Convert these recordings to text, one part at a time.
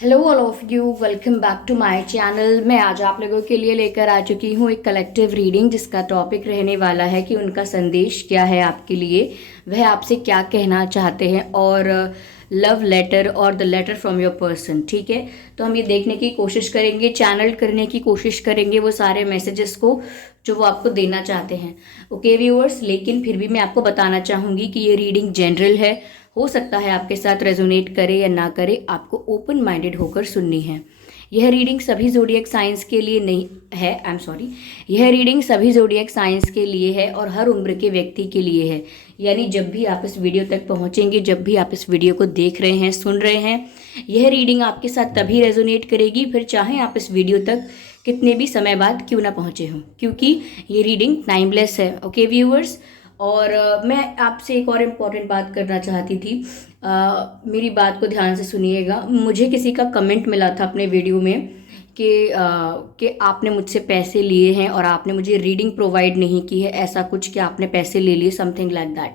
Hello all of you, welcome back to my channel. मैं आज आप लोगों के लिए लेकर आ चुकी हूँ एक कलेक्टिव रीडिंग जिसका टॉपिक रहने वाला है कि उनका संदेश क्या है आपके लिए, वह आपसे क्या कहना चाहते हैं, और लव लेटर और the letter from your person. ठीक है, तो हम ये देखने की कोशिश करेंगे, चैनल करने की कोशिश करेंगे वो सारे मैसेजेस को जो वो आपको देना चाहते हैं। ओके व्यूअर्स, लेकिन फिर भी मैं आपको बताना चाहूँगी कि ये रीडिंग जनरल है। हो सकता है आपके साथ रेजोनेट करे या ना करे, आपको ओपन माइंडेड होकर सुननी है। यह रीडिंग सभी जोडिएक साइंस के लिए नहीं है, आई एम सॉरी, यह रीडिंग सभी जोडिएक साइंस के लिए है और हर उम्र के व्यक्ति के लिए है। यानी जब भी आप इस वीडियो तक पहुंचेंगे, जब भी आप इस वीडियो को देख रहे हैं, सुन रहे हैं, यह रीडिंग आपके साथ तभी रेजोनेट करेगी, फिर चाहे आप इस वीडियो तक कितने भी समय बाद क्यों ना पहुंचे हों, क्योंकि ये रीडिंग टाइमलेस है। ओके व्यूअर्स, और मैं आपसे एक और इम्पॉर्टेंट बात करना चाहती थी। मेरी बात को ध्यान से सुनिएगा। मुझे किसी का कमेंट मिला था अपने वीडियो में कि आपने मुझसे पैसे लिए हैं और आपने मुझे रीडिंग प्रोवाइड नहीं की है, ऐसा कुछ कि आपने पैसे ले लिए, समथिंग लाइक दैट।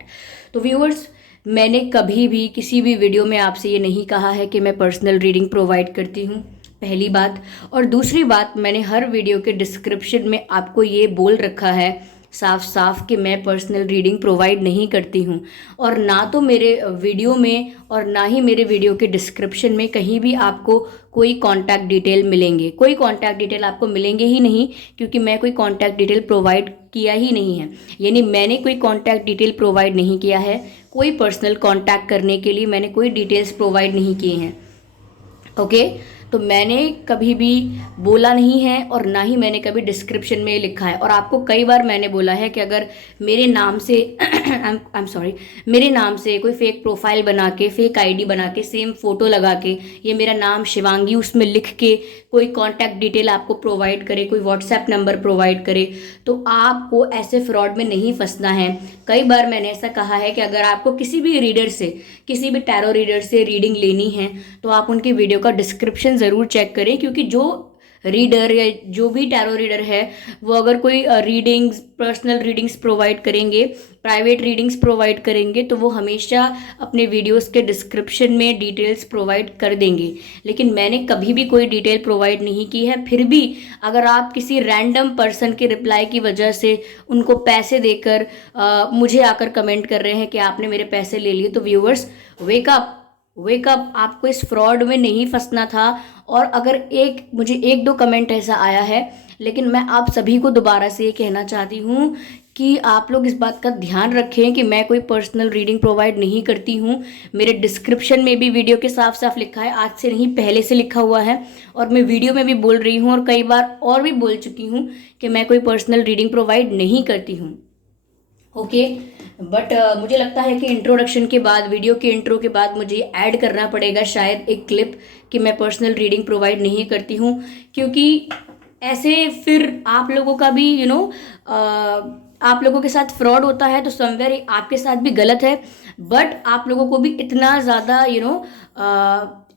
तो व्यूअर्स, मैंने कभी भी किसी भी वीडियो में आपसे ये नहीं कहा है कि मैं पर्सनल रीडिंग प्रोवाइड करती हूँ, पहली बात। और दूसरी बात, मैंने हर वीडियो के डिस्क्रिप्शन में आपको ये बोल रखा है साफ साफ कि मैं पर्सनल रीडिंग प्रोवाइड नहीं करती हूँ, और ना तो मेरे वीडियो में और ना ही मेरे वीडियो के डिस्क्रिप्शन में कहीं भी आपको कोई कांटेक्ट डिटेल मिलेंगे। कोई कांटेक्ट डिटेल आपको मिलेंगे ही नहीं, क्योंकि मैं कोई कांटेक्ट डिटेल प्रोवाइड किया ही नहीं है। यानी मैंने कोई कांटेक्ट डिटेल प्रोवाइड नहीं किया है, कोई पर्सनल कांटेक्ट करने के लिए मैंने कोई डिटेल्स प्रोवाइड नहीं किए हैं। ओके, तो मैंने कभी भी बोला नहीं है और ना ही मैंने कभी डिस्क्रिप्शन में लिखा है। और आपको कई बार मैंने बोला है कि अगर मेरे नाम से आई एम सॉरी, मेरे नाम से कोई फेक प्रोफाइल बना के, फेक आईडी बना के, सेम फोटो लगा के, ये मेरा नाम शिवांगी उसमें लिख के कोई कांटेक्ट डिटेल आपको प्रोवाइड करे, कोई व्हाट्सएप नंबर प्रोवाइड करे, तो आपको ऐसे फ्रॉड में नहीं फंसना है। कई बार मैंने ऐसा कहा है कि अगर आपको किसी भी रीडर से, किसी भी टैरो रीडर से रीडिंग लेनी है तो आप उनकी वीडियो का डिस्क्रिप्शन ज़रूर चेक करें, क्योंकि जो रीडर या जो भी टैरो रीडर है वो अगर कोई रीडिंग्स, पर्सनल रीडिंग्स प्रोवाइड करेंगे, प्राइवेट रीडिंग्स प्रोवाइड करेंगे, तो वो हमेशा अपने वीडियोस के डिस्क्रिप्शन में डिटेल्स प्रोवाइड कर देंगे। लेकिन मैंने कभी भी कोई डिटेल प्रोवाइड नहीं की है। फिर भी अगर आप किसी रैंडम पर्सन के रिप्लाई की वजह से उनको पैसे देकर मुझे आकर कमेंट कर रहे हैं कि आपने मेरे पैसे ले लिए, तो viewers, wake up, wake up, आपको इस फ्रॉड में नहीं फंसना था। और अगर मुझे एक दो कमेंट ऐसा आया है, लेकिन मैं आप सभी को दोबारा से ये कहना चाहती हूँ कि आप लोग इस बात का ध्यान रखें कि मैं कोई पर्सनल रीडिंग प्रोवाइड नहीं करती हूँ। मेरे डिस्क्रिप्शन में भी वीडियो के साफ साफ लिखा है, आज से नहीं पहले से लिखा हुआ है, और मैं वीडियो में भी बोल रही हूँ और कई बार और भी बोल चुकी हूँ कि मैं कोई पर्सनल रीडिंग प्रोवाइड नहीं करती हूँ। ओके, बट मुझे लगता है कि इंट्रोडक्शन के बाद, वीडियो के इंट्रो के बाद मुझे ऐड करना पड़ेगा शायद एक क्लिप कि मैं पर्सनल रीडिंग प्रोवाइड नहीं करती हूँ, क्योंकि ऐसे फिर आप लोगों का भी आप लोगों के साथ फ्रॉड होता है, तो समवेयर आपके साथ भी गलत है। बट आप लोगों को भी इतना ज़्यादा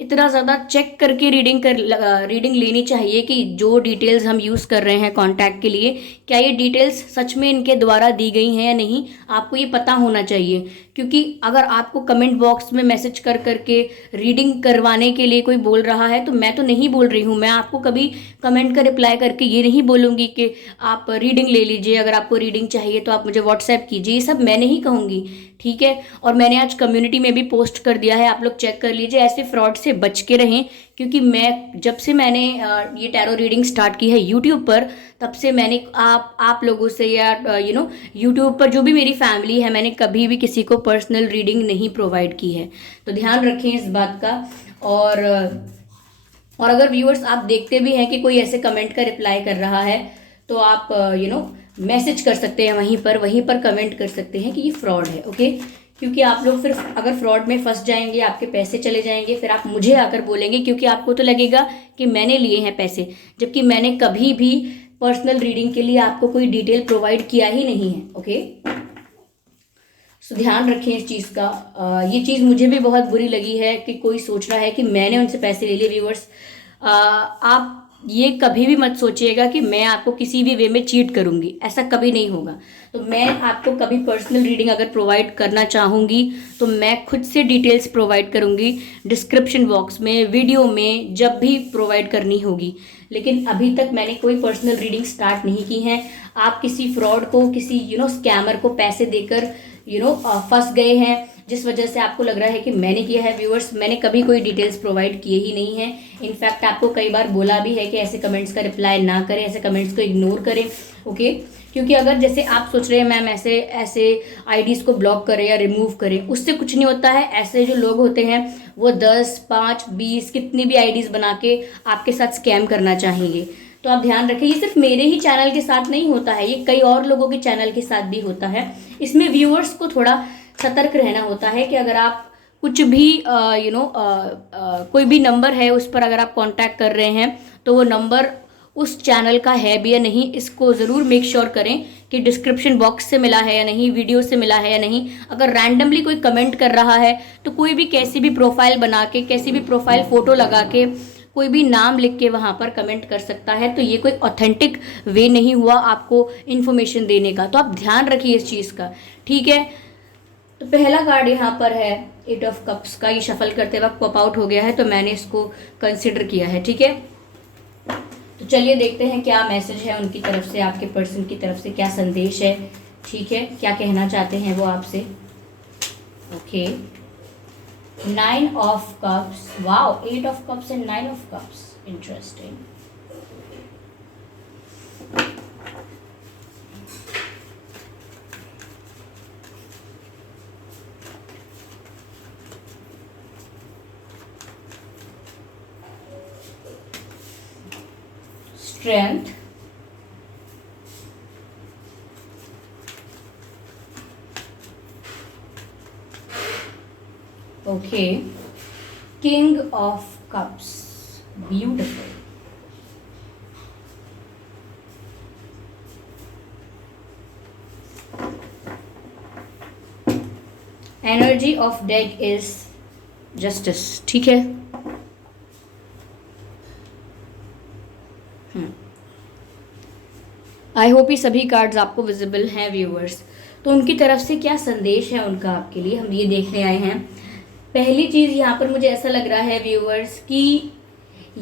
इतना ज़्यादा चेक करके रीडिंग लेनी चाहिए कि जो डिटेल्स हम यूज़ कर रहे हैं कांटेक्ट के लिए, क्या ये डिटेल्स सच में इनके द्वारा दी गई हैं या नहीं, आपको ये पता होना चाहिए। क्योंकि अगर आपको कमेंट बॉक्स में मैसेज कर करके रीडिंग करवाने के लिए कोई बोल रहा है, तो मैं तो नहीं बोल रही हूँ, मैं आपको कभी कमेंट का रिप्लाई करके ये नहीं बोलूँगी कि आप रीडिंग ले लीजिए, अगर आपको रीडिंग चाहिए तो आप मुझे व्हाट्सएप कीजिए, ये सब मैं नहीं कहूँगी। ठीक है, और मैंने आज कम्युनिटी में भी पोस्ट कर दिया है, आप लोग चेक कर लीजिए, ऐसे फ्रॉड से बच के रहें। क्योंकि मैं जब से मैंने ये टैरो रीडिंग स्टार्ट की है यूट्यूब पर, तब से मैंने आप लोगों से या यूट्यूब पर जो भी मेरी फैमिली है, मैंने कभी भी किसी को पर्सनल रीडिंग नहीं प्रोवाइड की है। तो ध्यान रखें इस बात का। और और अगर व्यूअर्स आप देखते भी हैं कि कोई ऐसे कमेंट का रिप्लाई कर रहा है, तो आप मैसेज कर सकते हैं, वहीं पर कमेंट कर सकते हैं कि ये फ्रॉड है। ओके, क्योंकि आप लोग फिर अगर फ्रॉड में फंस जाएंगे, आपके पैसे चले जाएंगे, फिर आप मुझे आकर बोलेंगे, क्योंकि आपको तो लगेगा कि मैंने लिए हैं पैसे, जबकि मैंने कभी भी पर्सनल रीडिंग के लिए आपको कोई डिटेल प्रोवाइड किया ही नहीं है। ओके, सो ध्यान रखें इस चीज़ का। ये चीज़ मुझे भी बहुत बुरी लगी है कि कोई सोच रहा है कि मैंने उनसे पैसे ले लिए। व्यूअर्स, आप ये कभी भी मत सोचिएगा कि मैं आपको किसी भी वे में चीट करूंगी, ऐसा कभी नहीं होगा। तो मैं आपको कभी पर्सनल रीडिंग अगर प्रोवाइड करना चाहूँगी तो मैं खुद से डिटेल्स प्रोवाइड करूँगी डिस्क्रिप्शन बॉक्स में, वीडियो में, जब भी प्रोवाइड करनी होगी। लेकिन अभी तक मैंने कोई पर्सनल रीडिंग स्टार्ट नहीं की है। आप किसी फ्रॉड को, किसी स्कैमर को पैसे देकर फंस गए हैं, जिस वजह से आपको लग रहा है कि मैंने किया है। व्यूअर्स, मैंने कभी कोई डिटेल्स प्रोवाइड किए ही नहीं है। इनफैक्ट आपको कई बार बोला भी है कि ऐसे कमेंट्स का रिप्लाई ना करें, ऐसे कमेंट्स को इग्नोर करें, ओके। क्योंकि अगर जैसे आप सोच रहे हैं मैम ऐसे ऐसे आईडीज को ब्लॉक करें या रिमूव करें, उससे कुछ नहीं होता है। ऐसे जो लोग होते हैं वो 10, 5, 20 कितनी भी आईडीज बना के आपके साथ स्कैम करना चाहेंगे। तो आप ध्यान रखें, ये सिर्फ मेरे ही चैनल के साथ नहीं होता है, ये कई और लोगों के चैनल के साथ भी होता है। इसमें व्यूअर्स को थोड़ा सतर्क रहना होता है कि अगर आप कुछ भी कोई भी नंबर है उस पर अगर आप कांटेक्ट कर रहे हैं तो वो नंबर उस चैनल का है भी या नहीं, इसको ज़रूर मेक श्योर करें कि डिस्क्रिप्शन बॉक्स से मिला है या नहीं, वीडियो से मिला है या नहीं। अगर रैंडमली कोई कमेंट कर रहा है तो कोई भी कैसी भी प्रोफाइल बना के, कैसी भी प्रोफाइल फ़ोटो लगा के, कोई भी नाम लिख के वहाँ पर कमेंट कर सकता है। तो ये कोई ऑथेंटिक वे नहीं हुआ आपको इन्फॉर्मेशन देने का। तो आप ध्यान रखिए इस चीज़ का, ठीक है। तो पहला कार्ड यहाँ पर है 8 ऑफ कप्स का। ये शफल करते वक्त पॉप आउट हो गया है तो मैंने इसको कंसिडर किया है, ठीक है। तो चलिए देखते हैं क्या मैसेज है उनकी तरफ से, आपके पर्सन की तरफ से क्या संदेश है, ठीक है, क्या कहना चाहते हैं वो आपसे। Okay, 9 of cups, wow, 8 of cups and 9 of cups, interesting. Strength, okay, King of Cups, beautiful. Energy of deck is Justice, ठीक है। आई होप ये सभी कार्ड्स आपको विजिबल हैं व्यूअर्स। तो उनकी तरफ से क्या संदेश है उनका आपके लिए, हम ये देखने आए हैं। पहली चीज़ यहाँ पर मुझे ऐसा लग रहा है व्यूअर्स कि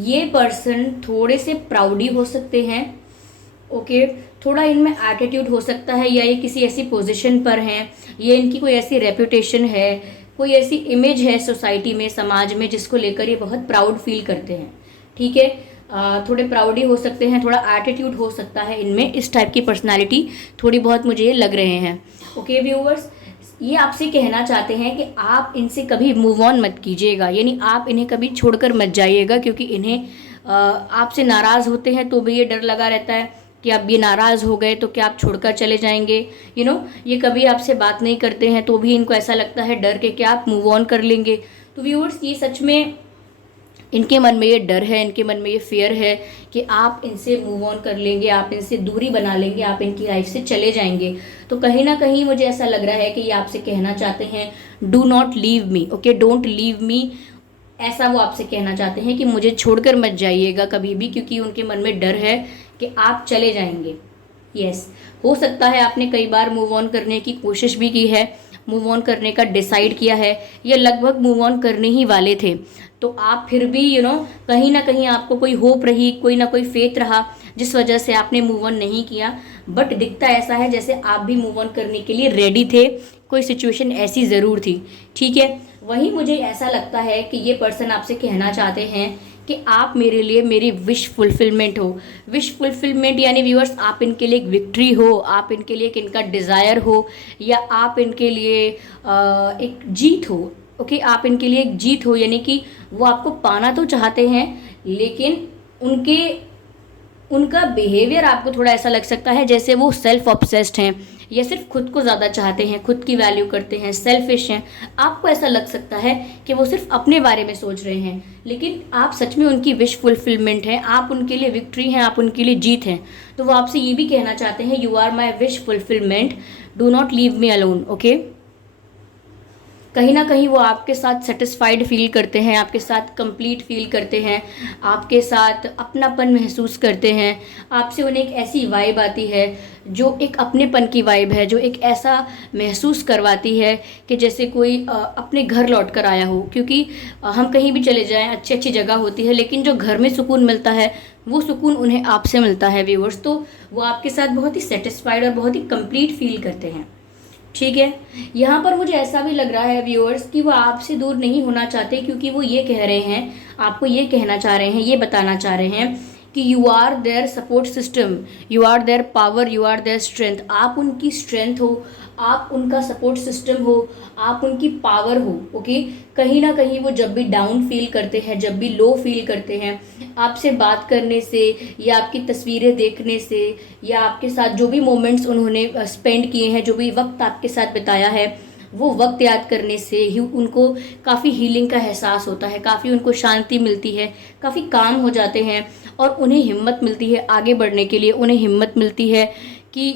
ये पर्सन थोड़े से प्राउडी हो सकते हैं, ओके। थोड़ा इनमें एटीट्यूड हो सकता है, या ये किसी ऐसी पोजीशन पर हैं, ये इनकी कोई ऐसी रेपुटेशन है, कोई ऐसी इमेज है सोसाइटी में, समाज में, जिसको लेकर ये बहुत प्राउड फील करते हैं, ठीक है। थोड़े प्राउडी हो सकते हैं, थोड़ा एटीट्यूड हो सकता है इनमें, इस टाइप की पर्सनालिटी थोड़ी बहुत मुझे लग रहे हैं, ओके व्यूअर्स। ये आपसे कहना चाहते हैं कि आप इनसे कभी मूव ऑन मत कीजिएगा, यानी आप इन्हें कभी छोड़कर मत जाइएगा, क्योंकि इन्हें आपसे नाराज़ होते हैं तो भी ये डर लगा रहता है कि आप ये नाराज़ हो गए तो क्या आप छोड़कर चले जाएंगे, ये कभी आपसे बात नहीं करते हैं तो भी इनको ऐसा लगता है डर के कि आप मूव ऑन कर लेंगे। तो व्यूअर्स, ये सच में इनके मन में ये डर है, इनके मन में ये फियर है कि आप इनसे मूव ऑन कर लेंगे, आप इनसे दूरी बना लेंगे, आप इनकी लाइफ से चले जाएंगे। तो कहीं ना कहीं मुझे ऐसा लग रहा है कि ये आपसे कहना चाहते हैं do not leave me, okay, don't leave me. ऐसा वो आपसे कहना चाहते हैं कि मुझे छोड़कर मत जाइएगा कभी भी, क्योंकि उनके मन में डर है कि आप चले जाएंगे। यस, हो सकता है आपने कई बार मूव ऑन करने की कोशिश भी की है, मूव ऑन करने का डिसाइड किया है, या लगभग मूव ऑन करने ही वाले थे, तो आप फिर भी कहीं ना कहीं आपको कोई होप रही, कोई ना कोई फेथ रहा, जिस वजह से आपने मूव ऑन नहीं किया। बट दिखता ऐसा है जैसे आप भी मूव ऑन करने के लिए रेडी थे, कोई सिचुएशन ऐसी ज़रूर थी, ठीक है। वहीं मुझे ऐसा लगता है कि ये पर्सन आपसे कहना चाहते हैं कि आप मेरे लिए मेरी विश फुलफिलमेंट हो। विश फुलफिलमेंट यानी व्यूअर्स, आप इनके लिए एक विक्ट्री हो, आप इनके लिए एक इनका डिज़ायर हो, या आप इनके लिए एक जीत हो, ओके, आप इनके लिए एक जीत हो, यानी कि वो आपको पाना तो चाहते हैं, लेकिन उनका बिहेवियर आपको थोड़ा ऐसा लग सकता है जैसे वो सेल्फ ऑब्सेस्ड हैं, या सिर्फ खुद को ज़्यादा चाहते हैं, खुद की वैल्यू करते हैं, सेल्फिश हैं। आपको ऐसा लग सकता है कि वो सिर्फ अपने बारे में सोच रहे हैं, लेकिन आप सच में उनकी विश फुलफिलमेंट हैं, आप उनके लिए विक्ट्री हैं, आप उनके लिए जीत हैं। तो वो आपसे ये भी कहना चाहते हैं you are my wish fulfilment, do not leave me alone, okay. कहीं ना कहीं वो आपके साथ सेटिस्फाइड फील करते हैं, आपके साथ कंप्लीट फील करते हैं, आपके साथ अपनापन महसूस करते हैं। आपसे उन्हें एक ऐसी वाइब आती है जो एक अपनेपन की वाइब है, जो एक ऐसा महसूस करवाती है कि जैसे कोई अपने घर लौट कर आया हो। क्योंकि हम कहीं भी चले जाएं, अच्छी अच्छी जगह होती है, लेकिन जो घर में सुकून मिलता है वो सुकून उन्हें आपसे मिलता है व्यूअर्स। तो वो आपके साथ बहुत ही सेटिस्फाइड और बहुत ही कंप्लीट फील करते हैं। ठीक है, यहाँ पर मुझे ऐसा भी लग रहा है व्यूअर्स कि वो आपसे दूर नहीं होना चाहते, क्योंकि वो ये कह रहे हैं, आपको ये कहना चाह रहे हैं, ये बताना चाह रहे हैं कि you are their support system, you are their power, you are their strength. आप उनकी स्ट्रेंथ हो, आप उनका सपोर्ट सिस्टम हो, आप उनकी पावर हो। ओके, कहीं ना कहीं वो जब भी डाउन फील करते हैं, जब भी लो फील करते हैं, आपसे बात करने से या आपकी तस्वीरें देखने से या आपके साथ जो भी मोमेंट्स उन्होंने स्पेंड किए हैं, जो भी वक्त आपके साथ बिताया है, वो वक्त याद करने से ही उनको काफ़ी हीलिंग का एहसास होता है, काफ़ी उनको शांति मिलती है, काफ़ी काम हो जाते हैं और उन्हें हिम्मत मिलती है आगे बढ़ने के लिए। उन्हें हिम्मत मिलती है कि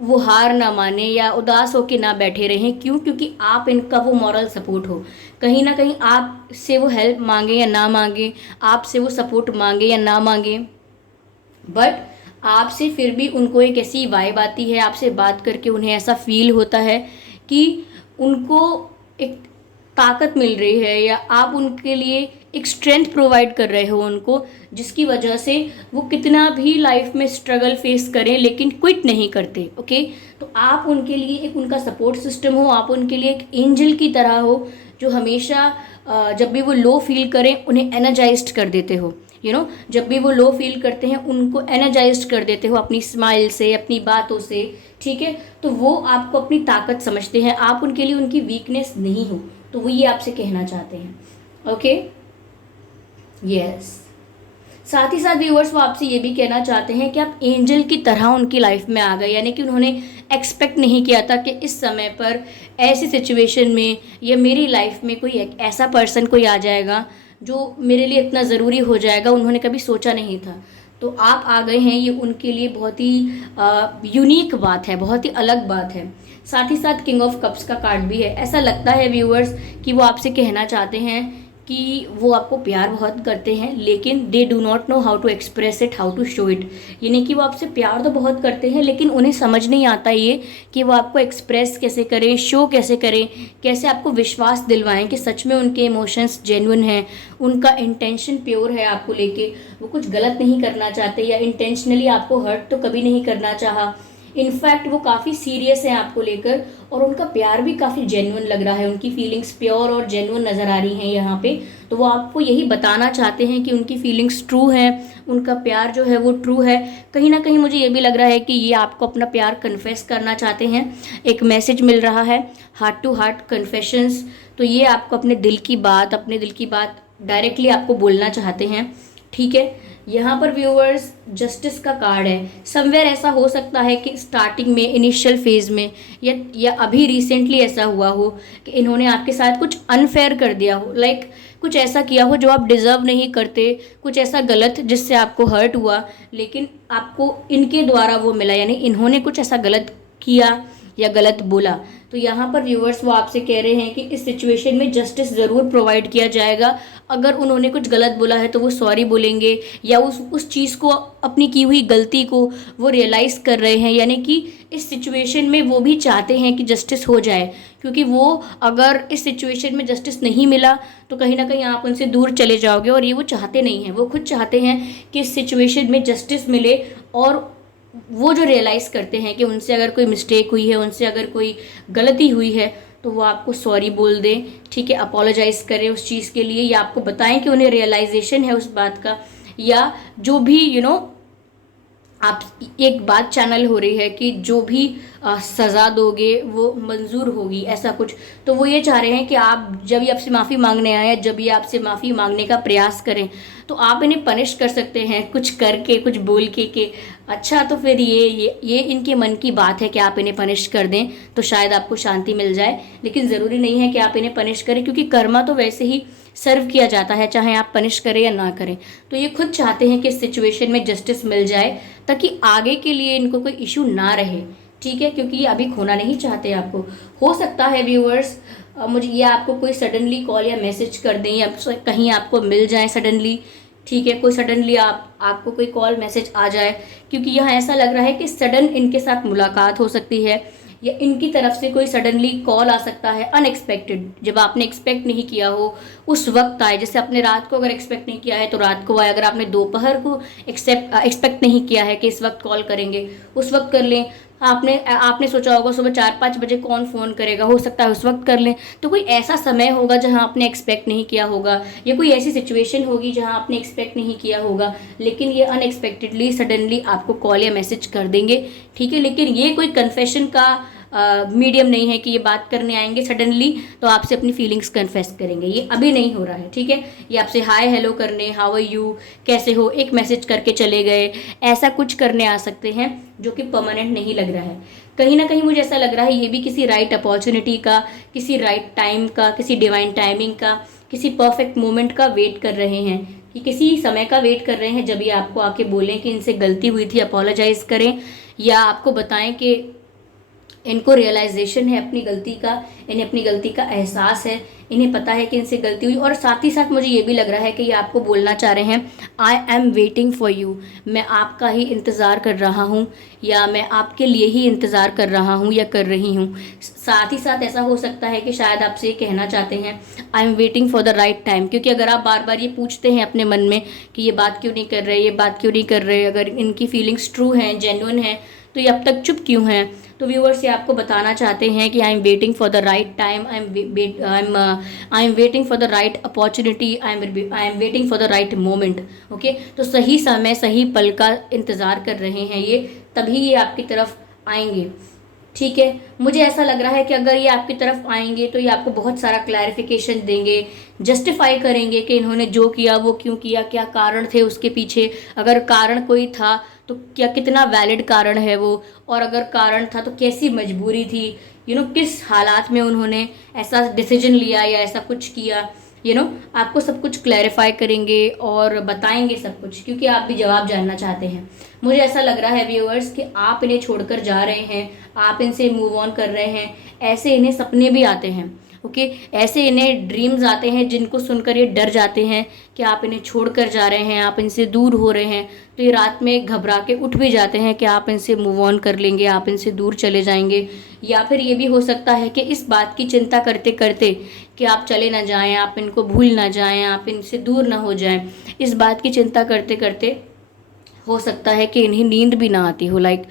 वो हार ना माने या उदास होकर ना बैठे रहें। क्यों? क्योंकि आप इनका वो मॉरल सपोर्ट हो। कहीं ना कहीं आपसे वो हेल्प मांगे या ना मांगे, आपसे वो सपोर्ट मांगे या ना मांगे, बट आपसे फिर भी उनको एक ऐसी वाइब आती है, आपसे बात करके उन्हें ऐसा फील होता है कि उनको एक ताकत मिल रही है या आप उनके लिए एक स्ट्रेंथ प्रोवाइड कर रहे हो उनको, जिसकी वजह से वो कितना भी लाइफ में स्ट्रगल फेस करें लेकिन क्विट नहीं करते। ओके, तो आप उनके लिए एक उनका सपोर्ट सिस्टम हो, आप उनके लिए एक एंजल की तरह हो, जो हमेशा जब भी वो लो फील करें उन्हें एनर्जाइज्ड कर देते हो। जब भी वो लो फील करते हैं उनको एनर्जाइज्ड कर देते हो अपनी स्माइल से, अपनी बातों से। ठीक है, तो वो आपको अपनी ताकत समझते हैं, आप उनके लिए उनकी वीकनेस नहीं हो। तो वो ये आपसे कहना चाहते हैं। Okay, yes. साथ ही साथ व्यूअर्स वो आपसे ये भी कहना चाहते हैं कि आप एंजल की तरह उनकी लाइफ में आ गए, यानी कि उन्होंने एक्सपेक्ट नहीं किया था कि इस समय पर ऐसी सिचुएशन में या मेरी लाइफ में कोई एक ऐसा पर्सन कोई आ जाएगा जो मेरे लिए इतना ज़रूरी हो जाएगा, उन्होंने कभी सोचा नहीं था। तो आप आ गए हैं, ये उनके लिए बहुत ही यूनिक बात है, बहुत ही अलग बात है। साथ ही साथ किंग ऑफ कप्स का कार्ड भी है। ऐसा लगता है व्यूअर्स कि वो आपसे कहना चाहते हैं कि वो आपको प्यार बहुत करते हैं, लेकिन they do not know how to express it, how to show it. यानी कि वो आपसे प्यार तो बहुत करते हैं, लेकिन उन्हें समझ नहीं आता ये कि वो आपको एक्सप्रेस कैसे करें, शो कैसे करें, कैसे आपको विश्वास दिलवाएं कि सच में उनके इमोशंस जेन्युइन हैं, उनका इंटेंशन प्योर है आपको लेके, वो कुछ गलत नहीं करना चाहते या इंटेंशनली आपको हर्ट तो कभी नहीं करना चाहा। इनफैक्ट वो काफ़ी सीरियस हैं आपको लेकर और उनका प्यार भी काफ़ी जेन्युइन लग रहा है, उनकी फीलिंग्स प्योर और जेन्युइन नज़र आ रही हैं यहाँ पे। तो वो आपको यही बताना चाहते हैं कि उनकी फीलिंग्स ट्रू हैं, उनका प्यार जो है वो ट्रू है। कहीं ना कहीं मुझे ये भी लग रहा है कि ये आपको अपना प्यार कन्फेस करना चाहते हैं। एक मैसेज मिल रहा है, हार्ट टू हार्ट कन्फेशंस। तो ये आपको अपने दिल की बात डायरेक्टली आपको बोलना चाहते हैं। ठीक है, यहाँ पर व्यूअर्स जस्टिस का कार्ड है। समवेयर ऐसा हो सकता है कि स्टार्टिंग में, इनिशियल फेज में या अभी रिसेंटली ऐसा हुआ हो कि इन्होंने आपके साथ कुछ अनफेयर कर दिया हो, लाइक कुछ ऐसा किया हो जो आप डिज़र्व नहीं करते, कुछ ऐसा गलत जिससे आपको हर्ट हुआ, लेकिन आपको इनके द्वारा वो मिला, यानी इन्होंने कुछ ऐसा गलत किया या गलत बोला। तो यहाँ पर व्यूअर्स वो आपसे कह रहे हैं कि इस सिचुएशन में जस्टिस ज़रूर प्रोवाइड किया जाएगा। अगर उन्होंने कुछ गलत बोला है तो वो सॉरी बोलेंगे या उस चीज़ को, अपनी की हुई गलती को वो रियलाइज़ कर रहे हैं, यानी कि इस सिचुएशन में वो भी चाहते हैं कि जस्टिस हो जाए। क्योंकि वो अगर इस सिचुएशन में जस्टिस नहीं मिला तो कहीं ना कहीं आप उनसे दूर चले जाओगे, और ये वो चाहते नहीं हैं। वो खुद चाहते हैं कि इस सिचुएशन में जस्टिस मिले, और वो जो रियलाइज़ करते हैं कि उनसे अगर कोई मिस्टेक हुई है, उनसे अगर कोई गलती हुई है, तो वो आपको सॉरी बोल दें। ठीक है, अपोलोजाइज़ करें उस चीज़ के लिए, या आपको बताएं कि उन्हें रियलाइजेशन है उस बात का, या जो भी आप एक बात चैनल हो रही है कि जो भी सज़ा दोगे वो मंजूर होगी, ऐसा कुछ। तो वो ये चाह रहे हैं कि आप जब ये आपसे माफ़ी मांगने आए, जब ये आपसे माफ़ी मांगने का प्रयास करें, तो आप इन्हें पनिश कर सकते हैं कुछ करके, कुछ बोल के अच्छा, तो फिर ये इनके मन की बात है कि आप इन्हें पनिश कर दें तो शायद आपको शांति मिल जाए। लेकिन ज़रूरी नहीं है कि आप इन्हें पनिश करें, क्योंकि कर्मा तो वैसे ही सर्व किया जाता है, चाहे आप पनिश करें या ना करें। तो ये खुद चाहते हैं कि इस सिचुएशन में जस्टिस मिल जाए, ताकि आगे के लिए इनको कोई इशू ना रहे। ठीक है, क्योंकि ये अभी खोना नहीं चाहते आपको। हो सकता है व्यूअर्स मुझे ये आपको कोई सडनली कॉल या मैसेज कर दें या कहीं आपको मिल जाए सडनली, ठीक है, कोई सडनली आपको कोई कॉल मैसेज आ जाए, क्योंकि यहाँ ऐसा लग रहा है कि सडन इनके साथ मुलाकात हो सकती है या इनकी तरफ से कोई सडनली कॉल आ सकता है अनएक्सपेक्टेड, जब आपने एक्सपेक्ट नहीं किया हो उस वक्त आए। जैसे आपने रात को अगर एक्सपेक्ट नहीं किया है तो रात को आए, अगर आपने दोपहर को एक्सपेक्ट नहीं किया है कि इस वक्त कॉल करेंगे, उस वक्त कर लें। आपने सोचा होगा सुबह 4-5 बजे कौन फ़ोन करेगा, हो सकता है उस वक्त कर लें। तो कोई ऐसा समय होगा जहां आपने एक्सपेक्ट नहीं किया होगा, या कोई ऐसी सिचुएशन होगी जहां आपने एक्सपेक्ट नहीं किया होगा, लेकिन ये अनएक्सपेक्टेडली सडनली आपको कॉल या मैसेज कर देंगे, ठीक है। लेकिन ये कोई कन्फेशन का मीडियम नहीं है कि ये बात करने आएंगे सडनली तो आपसे अपनी फीलिंग्स कन्फेस करेंगे, ये अभी नहीं हो रहा है, ठीक है। ये आपसे हाय हेलो करने, हाउ आर यू, कैसे हो, एक मैसेज करके चले गए, ऐसा कुछ करने आ सकते हैं जो कि परमानेंट नहीं लग रहा है। कहीं ना कहीं मुझे ऐसा लग रहा है ये भी किसी राइट अपॉर्चुनिटी का, किसी राइट टाइम का, किसी डिवाइन टाइमिंग का, किसी परफेक्ट मोमेंट का वेट कर रहे हैं, कि किसी समय का वेट कर रहे हैं जब ये आपको आके बोलें कि इनसे गलती हुई थी, अपोलोजाइज करें, या आपको बताएं कि इनको रियलाइजेशन है अपनी गलती का, इन्हें अपनी गलती का एहसास है, इन्हें पता है कि इनसे गलती हुई। और साथ ही साथ मुझे ये भी लग रहा है कि ये आपको बोलना चाह रहे हैं I am waiting for you, मैं आपका ही इंतज़ार कर रहा हूँ, या मैं आपके लिए ही इंतज़ार कर रहा हूँ या कर रही हूँ। साथ ही साथ ऐसा हो सकता है कि शायद आपसे ये कहना चाहते हैं I am waiting for the right time, क्योंकि अगर आप बार बार ये पूछते हैं अपने मन में कि ये बात क्यों नहीं कर रहे, ये बात क्यों नहीं कर रहे, अगर इनकी फीलिंग्स ट्रू हैं, जेन्युइन हैं, तो ये अब तक चुप क्यों हैं। तो व्यूअर्स ये आपको बताना चाहते हैं कि I am waiting for the right time, I am waiting for the right opportunity, I am waiting for the right moment. Okay, तो सही समय सही पल का इंतज़ार कर रहे हैं ये, तभी ये आपकी तरफ आएंगे, ठीक है। मुझे ऐसा लग रहा है कि अगर ये आपकी तरफ आएंगे तो ये आपको बहुत सारा क्लैरिफिकेशन देंगे, जस्टिफाई करेंगे कि इन्होंने जो किया वो क्यों किया, क्या कारण थे उसके पीछे, अगर कारण कोई था तो क्या कितना वैलिड कारण है वो, और अगर कारण था तो कैसी मजबूरी थी, किस हालात में उन्होंने ऐसा डिसीजन लिया या ऐसा कुछ किया, आपको सब कुछ क्लैरिफाई करेंगे और बताएंगे सब कुछ, क्योंकि आप भी जवाब जानना चाहते हैं। मुझे ऐसा लग रहा है व्यूअर्स कि आप इन्हें छोड़कर जा रहे हैं, आप इनसे मूव ऑन कर रहे हैं, ऐसे इन्हें सपने भी आते हैं, ओके, ऐसे इन्हें ड्रीम्स आते हैं जिनको सुनकर ये डर जाते हैं कि आप इन्हें छोड़कर जा रहे हैं, आप इनसे दूर हो रहे हैं, तो ये रात में घबरा के उठ भी जाते हैं कि आप इनसे मूव ऑन कर लेंगे, आप इनसे दूर चले जाएंगे। या फिर ये भी हो सकता है कि इस बात की चिंता करते करते कि आप चले ना जाएं, आप इनको भूल ना जाएं, आप इनसे दूर ना हो जाएं, इस बात की चिंता करते करते हो सकता है कि इन्हें नींद भी ना आती हो, लाइक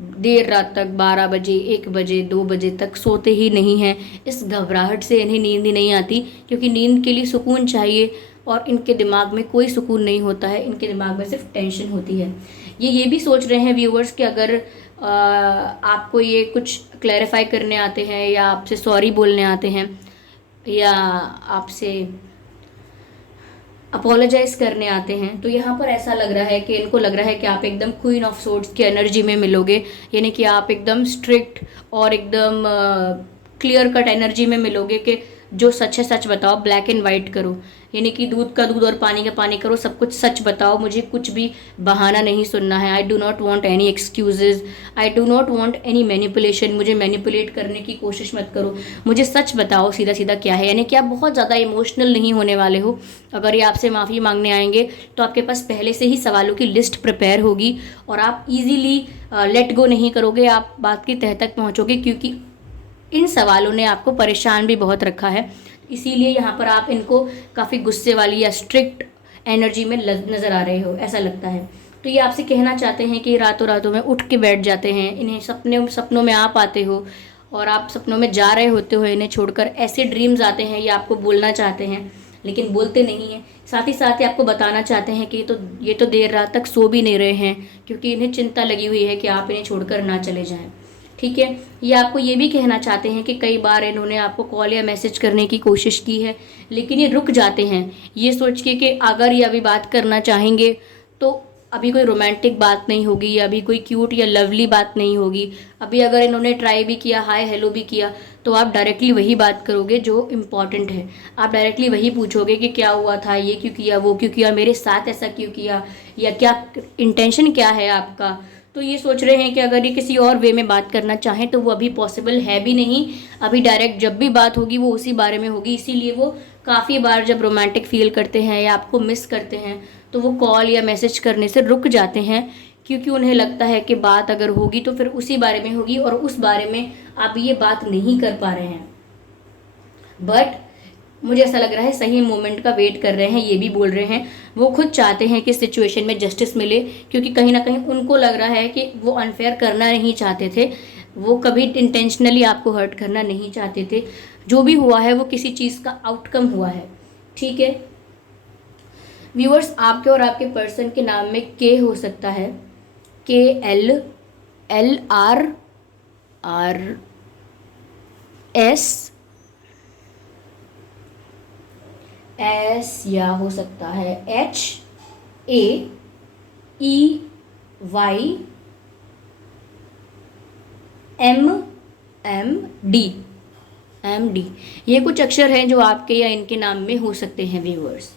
देर रात तक 12 बजे 1 बजे 2 बजे तक सोते ही नहीं हैं। इस घबराहट से इन्हें नींद ही नहीं आती, क्योंकि नींद के लिए सुकून चाहिए और इनके दिमाग में कोई सुकून नहीं होता है, इनके दिमाग में सिर्फ टेंशन होती है। ये भी सोच रहे हैं व्यूअर्स कि अगर आपको ये कुछ क्लैरिफाई करने आते हैं या आपसे सॉरी बोलने आते हैं या आपसे अपोलोजाइज करने आते हैं, तो यहाँ पर ऐसा लग रहा है कि इनको लग रहा है कि आप एकदम क्वीन ऑफ सोर्ड्स की एनर्जी में मिलोगे, यानी कि आप एकदम स्ट्रिक्ट और एकदम क्लियर कट एनर्जी में मिलोगे कि जो सच है सच बताओ, ब्लैक एंड वाइट करो, यानी कि दूध का दूध और पानी का पानी करो, सब कुछ सच बताओ, मुझे कुछ भी बहाना नहीं सुनना है। I do not want any excuses, I do not want any manipulation, मुझे मैनिपुलेट करने की कोशिश मत करो, मुझे सच बताओ सीधा सीधा क्या है। यानी कि आप बहुत ज़्यादा इमोशनल नहीं होने वाले हो। अगर ये आपसे माफ़ी मांगने आएंगे तो आपके पास पहले से ही सवालों की लिस्ट प्रिपेयर होगी और आप ईजीली लेट गो नहीं करोगे, आप बात की तह तक पहुँचोगे, क्योंकि इन सवालों ने आपको परेशान भी बहुत रखा है। इसीलिए यहाँ पर आप इनको काफ़ी गुस्से वाली या स्ट्रिक्ट एनर्जी में नज़र आ रहे हो, ऐसा लगता है। तो ये आपसे कहना चाहते हैं कि रातों रातों में उठ के बैठ जाते हैं, इन्हें सपनों में आप आते हो और आप सपनों में जा रहे होते हो इन्हें छोड़कर, ऐसे ड्रीम्स आते हैं, ये आपको बोलना चाहते हैं लेकिन बोलते नहीं हैं। साथ ही साथ ये आपको बताना चाहते हैं कि ये तो देर रात तक सो भी नहीं रहे हैं, क्योंकि इन्हें चिंता लगी हुई है कि आप इन्हें छोड़कर ना चले जाएं, ठीक है। ये आपको ये भी कहना चाहते हैं कि कई बार इन्होंने आपको कॉल या मैसेज करने की कोशिश की है, लेकिन ये रुक जाते हैं ये सोच के कि अगर ये अभी बात करना चाहेंगे तो अभी कोई रोमांटिक बात नहीं होगी, या अभी कोई क्यूट या लवली बात नहीं होगी। अभी अगर इन्होंने ट्राई भी किया, हाय हेलो भी किया, तो आप डायरेक्टली वही बात करोगे जो इम्पॉर्टेंट है। आप डायरेक्टली वही पूछोगे कि क्या हुआ था, ये क्यों किया, वो क्यों किया, मेरे साथ ऐसा क्यों किया, या क्या इंटेंशन क्या है आपका। तो ये सोच रहे हैं कि अगर ये किसी और वे में बात करना चाहें तो वो अभी पॉसिबल है भी नहीं। अभी डायरेक्ट जब भी बात होगी वो उसी बारे में होगी, इसीलिए वो काफ़ी बार जब रोमांटिक फील करते हैं या आपको मिस करते हैं तो वो कॉल या मैसेज करने से रुक जाते हैं, क्योंकि उन्हें लगता है कि बात अगर होगी तो फिर उसी बारे में होगी और उस बारे में आप ये बात नहीं कर पा रहे हैं। बट मुझे ऐसा लग रहा है सही मोमेंट का वेट कर रहे हैं, ये भी बोल रहे हैं। वो खुद चाहते हैं कि सिचुएशन में जस्टिस मिले, क्योंकि कहीं ना कहीं उनको लग रहा है कि वो अनफेयर करना नहीं चाहते थे, वो कभी इंटेंशनली आपको हर्ट करना नहीं चाहते थे। जो भी हुआ है वो किसी चीज़ का आउटकम हुआ है, ठीक है। व्यूअर्स, आपके और आपके पर्सन के नाम में के हो सकता है, KLLRRS या हो सकता है HAEYMMD। ये कुछ अक्षर हैं जो आपके या इनके नाम में हो सकते हैं व्यूअर्स।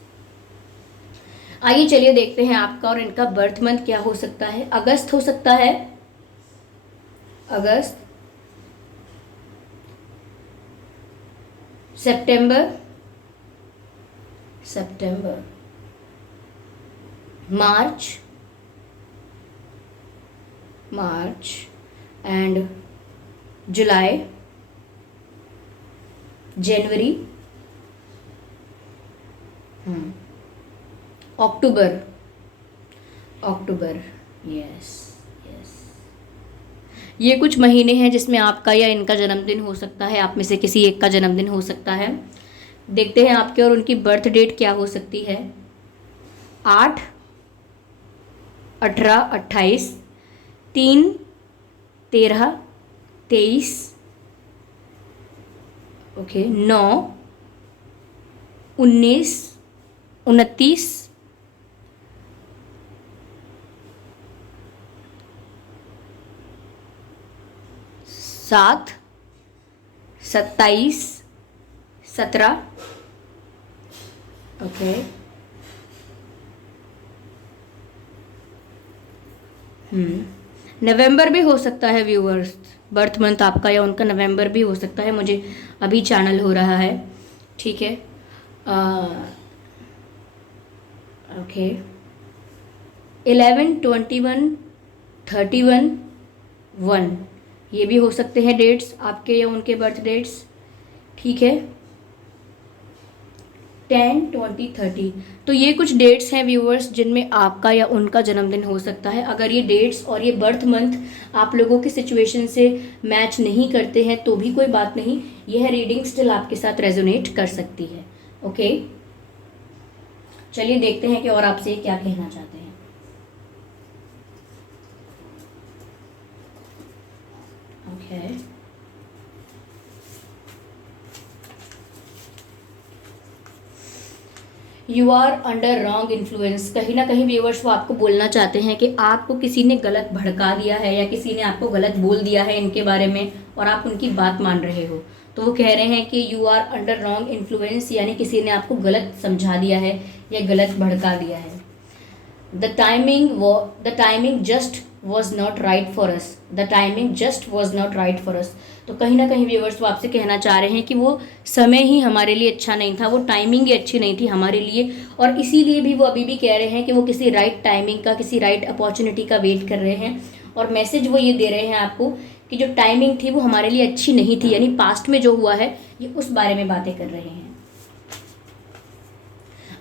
आइए चलिए देखते हैं आपका और इनका बर्थ मंथ क्या हो सकता है। अगस्त हो सकता है, अगस्त, सितंबर, मार्च and July, January, October, yes. ये कुछ महीने हैं जिसमें आपका या इनका जन्मदिन हो सकता है, आप में से किसी एक का जन्मदिन हो सकता है। देखते हैं आपके और उनकी बर्थ डेट क्या हो सकती है। 8, 18, 28, 3, 13, 23, ओके, 9, 19, 29, 7, 27, 17, ओके, नवंबर भी हो सकता है व्यूअर्स। बर्थ मंथ आपका या उनका नवंबर भी हो सकता है, मुझे अभी चैनल हो रहा है, ठीक है। ओके, 11, 21, 31, 1, ये भी हो सकते हैं डेट्स आपके या उनके बर्थ डेट्स, ठीक है। 10, 20, 30, तो ये कुछ डेट्स हैं व्यूअर्स जिनमें आपका या उनका जन्मदिन हो सकता है। अगर ये डेट्स और ये बर्थ मंथ आप लोगों की सिचुएशन से मैच नहीं करते हैं तो भी कोई बात नहीं, यह रीडिंग स्टिल आपके साथ रेजोनेट कर सकती है, ओके। चलिए देखते हैं कि और आपसे क्या कहना चाहते हैं। Okay, you are under wrong influence. कहीं ना कहीं व्यूअर्स वो आपको बोलना चाहते हैं कि आपको किसी ने गलत भड़का दिया है या किसी ने आपको गलत बोल दिया है इनके बारे में और आप उनकी बात मान रहे हो। तो वो कह रहे हैं कि you are under wrong influence, यानी किसी ने आपको गलत समझा दिया है या गलत भड़का दिया है। The timing just was not right for us. The timing just was not right for us. तो कहीं ना कहीं व्यूअर्स वो आपसे कहना चाह रहे हैं कि वो समय ही हमारे लिए अच्छा नहीं था, वो टाइमिंग ही अच्छी नहीं थी हमारे लिए, और इसीलिए भी वो अभी भी कह रहे हैं कि वो किसी राइट टाइमिंग का, किसी राइट अपॉर्चुनिटी का वेट कर रहे हैं। और मैसेज वो ये दे रहे हैं आपको कि जो टाइमिंग थी वो हमारे लिए अच्छी नहीं थी, यानी पास्ट में जो हुआ है ये उस बारे में बातें कर रहे हैं।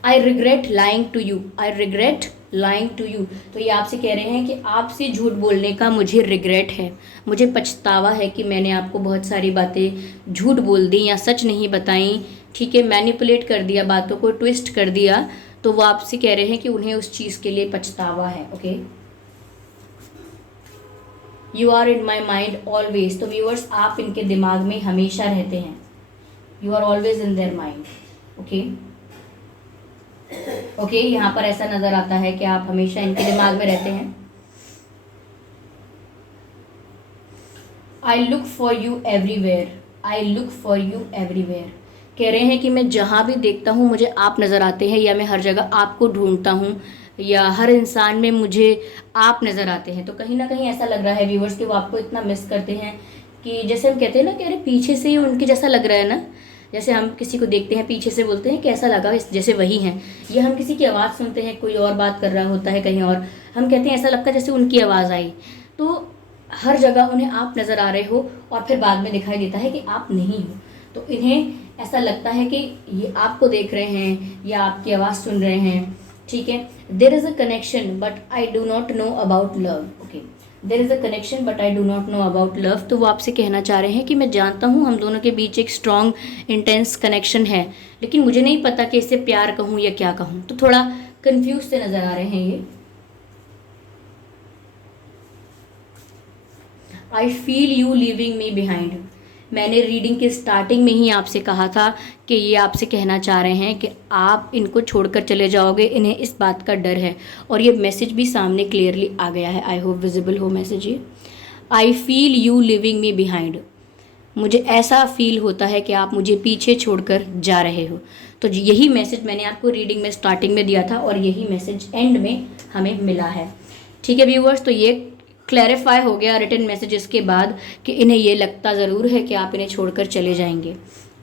I regret lying to you. I regret lying to you, तो ये आपसे कह रहे हैं कि आपसे झूठ बोलने का मुझे रिग्रेट है, मुझे पछतावा है कि मैंने आपको बहुत सारी बातें झूठ बोल दी या सच नहीं बताई, ठीक है, मैनिपुलेट कर दिया, बातों को ट्विस्ट कर दिया। तो वो आपसे कह रहे हैं कि उन्हें उस चीज़ के लिए पछतावा है, okay. You are in my mind always, तो व्यूअर्स आप इनके दिमाग में हमेशा रहते हैं। You are always in their mind, okay. Okay, यहाँ पर ऐसा नजर आता है कि आप हमेशा इनके दिमाग में रहते हैं। I look for you everywhere. I look for you everywhere, कह रहे हैं कि मैं जहाँ भी देखता हूँ मुझे आप नज़र आते हैं, या मैं हर जगह आपको ढूंढता हूँ, या हर इंसान में मुझे आप नज़र आते हैं। तो कहीं ना कहीं ऐसा लग रहा है व्यूवर्स कि वो आपको इतना मिस करते हैं कि जैसे हम कहते हैं ना कि अरे पीछे से ही उनके जैसा लग रहा है ना, जैसे हम किसी को देखते हैं पीछे से बोलते हैं कैसा लगा, जैसे वही हैं। या हम किसी की आवाज़ सुनते हैं, कोई और बात कर रहा होता है कहीं और, हम कहते हैं ऐसा लगता है जैसे उनकी आवाज़ आई। तो हर जगह उन्हें आप नज़र आ रहे हो और फिर बाद में दिखाई देता है कि आप नहीं हो। तो इन्हें ऐसा लगता है कि ये आपको देख रहे हैं या आपकी आवाज़ सुन रहे हैं। ठीक है, there is a connection but I do not know about love. Okay, there is a connection but I do not know about love. तो वो आपसे कहना चाह रहे हैं कि मैं जानता हूँ हम दोनों के बीच एक स्ट्रॉन्ग इंटेंस कनेक्शन है, लेकिन मुझे नहीं पता कि इसे प्यार कहूँ या क्या कहूँ। तो थोड़ा कंफ्यूज से नज़र आ रहे हैं ये। I feel you leaving me behind. मैंने रीडिंग के स्टार्टिंग में ही आपसे कहा था कि ये आपसे कहना चाह रहे हैं कि आप इनको छोड़कर चले जाओगे, इन्हें इस बात का डर है। और ये मैसेज भी सामने क्लियरली आ गया है, आई होप विजिबल हो मैसेज ये। I feel you living me behind. मुझे ऐसा फील होता है कि आप मुझे पीछे छोड़कर जा रहे हो। तो यही मैसेज मैंने आपको रीडिंग में स्टार्टिंग में दिया था और यही मैसेज एंड में हमें मिला है। ठीक है व्यूवर्स, तो ये क्लैरिफाई हो गया रिटन मैसेजेस के बाद कि इन्हें ये लगता ज़रूर है कि आप इन्हें छोड़कर चले जाएंगे।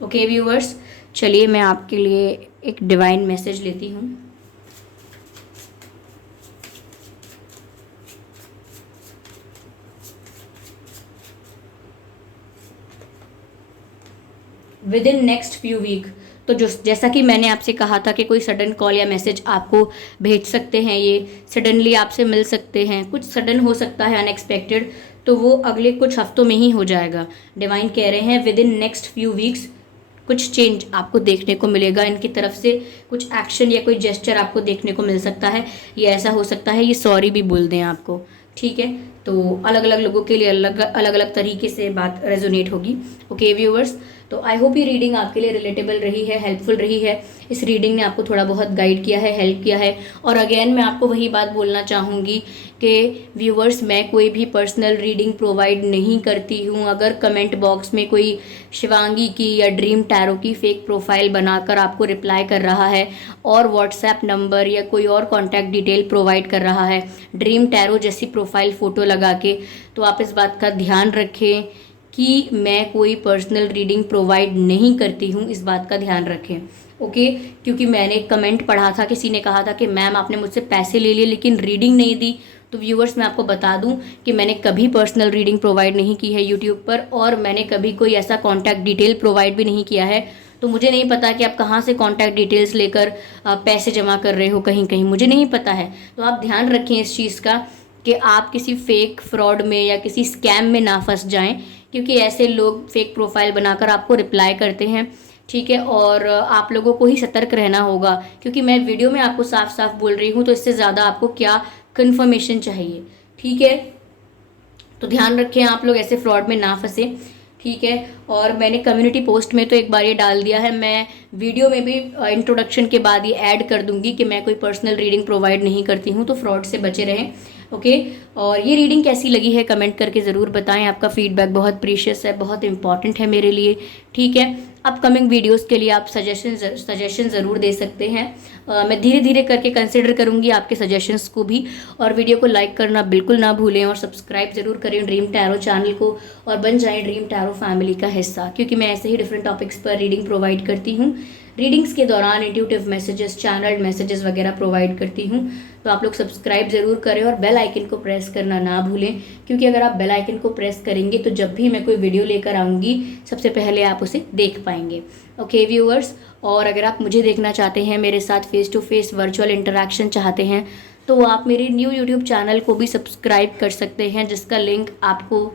ओके व्यूवर्स, चलिए मैं आपके लिए एक डिवाइन मैसेज लेती हूँ। Within next few week. तो जो जैसा कि मैंने आपसे कहा था कि कोई सडन कॉल या मैसेज आपको भेज सकते हैं, ये सडनली आपसे मिल सकते हैं, कुछ सडन हो सकता है अनएक्सपेक्टेड, तो वो अगले कुछ हफ्तों में ही हो जाएगा। डिवाइन कह रहे हैं with in next few weeks कुछ चेंज आपको देखने को मिलेगा, इनकी तरफ से कुछ एक्शन या कोई जेस्चर आपको देखने को मिल सकता है। ये ऐसा हो सकता है ये सॉरी भी बोल दें आपको। ठीक है, तो अलग अलग लोगों के लिए अलग अलग तरीके से बात रेजोनेट होगी। ओके व्यूअर्स, तो आई होप ये रीडिंग आपके लिए रिलेटेबल रही है, हेल्पफुल रही है। इस रीडिंग ने आपको थोड़ा बहुत गाइड किया है, हेल्प किया है। और अगेन मैं आपको वही बात बोलना चाहूँगी कि व्यूअर्स, मैं कोई भी पर्सनल रीडिंग प्रोवाइड नहीं करती हूँ। अगर कमेंट बॉक्स में कोई शिवांगी की या ड्रीम टैरो की फेक प्रोफाइल बनाकर आपको रिप्लाई कर रहा है और व्हाट्सएप नंबर या कोई और कॉन्टैक्ट डिटेल प्रोवाइड कर रहा है ड्रीम टैरो जैसी प्रोफाइल फ़ोटो लगा के, तो आप इस बात का ध्यान रखें कि मैं कोई पर्सनल रीडिंग प्रोवाइड नहीं करती हूँ, इस बात का ध्यान रखें। ओके, क्योंकि मैंने कमेंट पढ़ा था, किसी ने कहा था कि मैम आपने मुझसे पैसे ले लिए लेकिन रीडिंग नहीं दी। तो व्यूअर्स, मैं आपको बता दूं कि मैंने कभी पर्सनल रीडिंग प्रोवाइड नहीं की है यूट्यूब पर, और मैंने कभी कोई ऐसा कॉन्टैक्ट डिटेल प्रोवाइड भी नहीं किया है। तो मुझे नहीं पता कि आप कहाँ से कॉन्टैक्ट डिटेल्स लेकर पैसे जमा कर रहे हो, कहीं कहीं मुझे नहीं पता है। तो आप ध्यान रखें इस चीज़ का कि आप किसी फेक फ्रॉड में या किसी स्कैम में ना फंस जाएं, क्योंकि ऐसे लोग फेक प्रोफाइल बनाकर आपको रिप्लाई करते हैं। ठीक है, और आप लोगों को ही सतर्क रहना होगा, क्योंकि मैं वीडियो में आपको साफ साफ बोल रही हूँ, तो इससे ज़्यादा आपको क्या कंफर्मेशन चाहिए। ठीक है, तो ध्यान रखें आप लोग ऐसे फ्रॉड में ना फंसे। ठीक है, और मैंने कम्युनिटी पोस्ट में तो एक बार ये डाल दिया है, मैं वीडियो में भी इंट्रोडक्शन के बाद ये ऐड कर दूंगी कि मैं कोई पर्सनल रीडिंग प्रोवाइड नहीं करती हूँ, तो फ्रॉड से बचे रहें। ओके, और ये रीडिंग कैसी लगी है कमेंट करके ज़रूर बताएं। आपका फीडबैक बहुत प्रीशियस है, बहुत इंपॉर्टेंट है मेरे लिए। ठीक है, अपकमिंग वीडियोस के लिए आप सजेशन ज़रूर दे सकते हैं। मैं धीरे धीरे करके कंसिडर करूँगी आपके सजेशंस को भी। और वीडियो को लाइक करना बिल्कुल ना भूलें और सब्सक्राइब ज़रूर करें ड्रीम टैरो चैनल को और बन जाएं ड्रीम टैरो फैमिली का हिस्सा, क्योंकि मैं ऐसे ही डिफरेंट टॉपिक्स पर रीडिंग प्रोवाइड करती हूँ। रीडिंग्स के दौरान इंट्यूटिव मैसेजेस, चैनल्ड मैसेजेस वगैरह प्रोवाइड करती हूँ। तो आप लोग सब्सक्राइब ज़रूर करें और बेल आइकन को प्रेस करना ना भूलें, क्योंकि अगर आप बेल आइकन को प्रेस करेंगे तो जब भी मैं कोई वीडियो लेकर आऊँगी सबसे पहले आप उसे देख पाएंगे। ओके व्यूअर्स, और अगर आप मुझे देखना चाहते हैं, मेरे साथ face to face virtual interaction चाहते हैं, तो आप मेरे न्यू यूट्यूब चैनल को भी सब्सक्राइब कर सकते हैं, जिसका लिंक आपको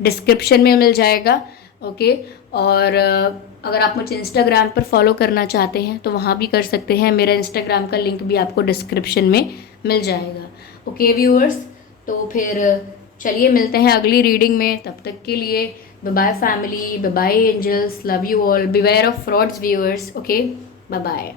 डिस्क्रिप्शन में मिल जाएगा। ओके, और अगर आप मुझे इंस्टाग्राम पर फॉलो करना चाहते हैं तो वहाँ भी कर सकते हैं, मेरा इंस्टाग्राम का लिंक भी आपको डिस्क्रिप्शन में मिल जाएगा। ओके व्यूअर्स, तो फिर चलिए मिलते हैं अगली रीडिंग में। तब तक के लिए bye bye family, bye bye angels, love you all, beware of frauds viewers. Okay, bye bye.